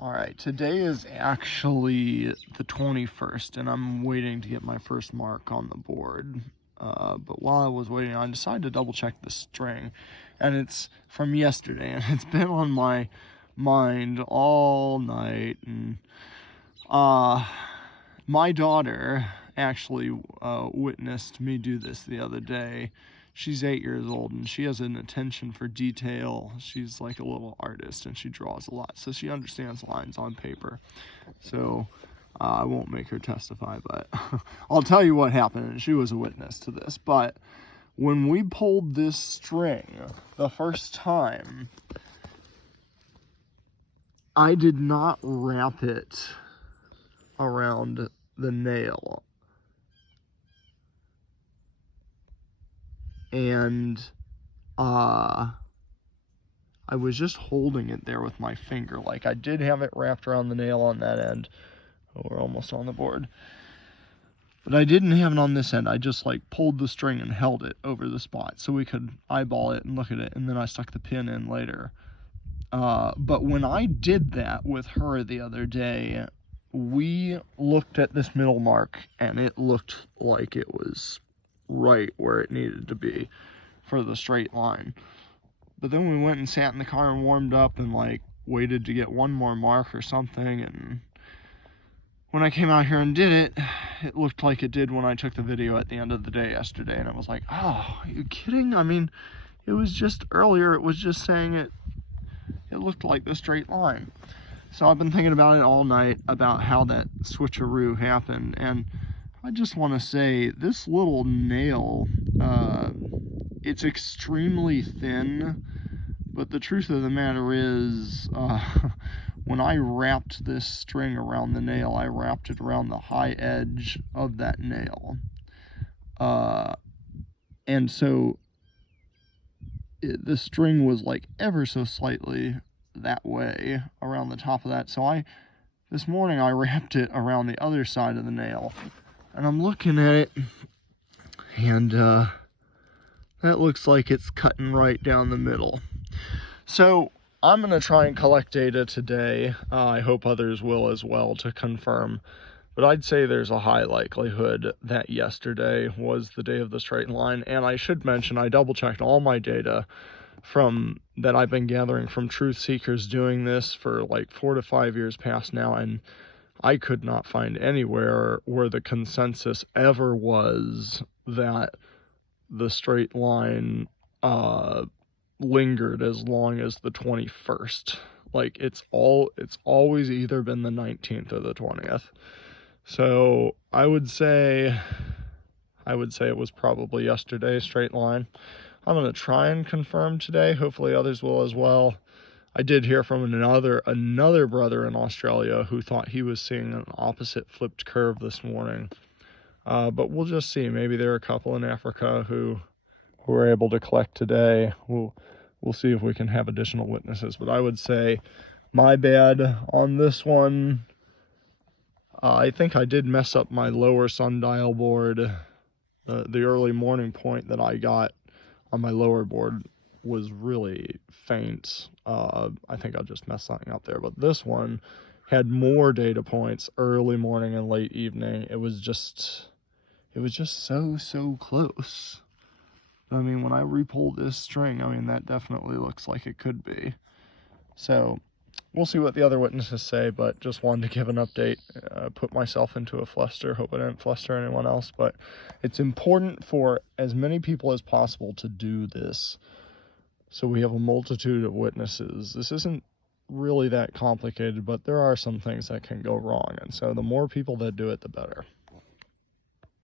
All right, today is actually the 21st, and I'm waiting to get my first mark on the board. But while I was waiting, I decided to double check the string, and it's from yesterday, and it's been on my mind all night. And my daughter actually witnessed me do this the other day. She's 8 years old, and she has an attention for detail. She's like a little artist, and she draws a lot, so she understands lines on paper. So I won't make her testify, but I'll tell you what happened, and she was a witness to this. But when we pulled this string the first time, I did not wrap it around the nail. And I was just holding it there with my finger. Like, I did have it wrapped around the nail on that end. Oh, we're almost on the board. But I didn't have it on this end. I just like pulled the string and held it over the spot so we could eyeball it and look at it, and then I stuck the pin in later. But when I did that with her the other day, we looked at this middle mark, and it looked like it was right where it needed to be for the straight line. But then we went and sat in the car and warmed up and like waited to get one more mark or something, and when I came out here and did it, it looked like it did when I took the video at the end of the day yesterday, and I was like, oh, are you kidding? I mean, it was just earlier, it was just saying it looked like the straight line. So I've been thinking about it all night, about how that switcheroo happened, and I just want to say, this little nail, it's extremely thin, but the truth of the matter is, when I wrapped this string around the nail, I wrapped it around the high edge of that nail. And so the string was like ever so slightly that way around the top of that. So this morning I wrapped it around the other side of the nail. And I'm looking at it, and that looks like it's cutting right down the middle. So I'm going to try and collect data today. I hope others will as well, to confirm. But I'd say there's a high likelihood that yesterday was the day of the straight line. And I should mention, I double-checked all my data that I've been gathering from truth seekers doing this for like 4 to 5 years past now, and I could not find anywhere where the consensus ever was that the straight line lingered as long as the 21st. Like, it's always either been the 19th or the 20th. So I would say it was probably yesterday's straight line. I'm going to try and confirm today. Hopefully others will as well. I did hear from another brother in Australia who thought he was seeing an opposite flipped curve this morning. But we'll just see. Maybe there are a couple in Africa who were able to collect today. We'll see if we can have additional witnesses. But I would say, my bad on this one. I think I did mess up my lower sundial board. The early morning point that I got on my lower board was really faint. I think I just messed something up there. But this one had more data points early morning and late evening. It was just so close. I mean, when I re-pulled this string, I mean, that definitely looks like it could be. So we'll see what the other witnesses say, but just wanted to give an update, put myself into a fluster. Hope I didn't fluster anyone else, but it's important for as many people as possible to do this, so we have a multitude of witnesses. This isn't really that complicated, but there are some things that can go wrong, and so the more people that do it, the better.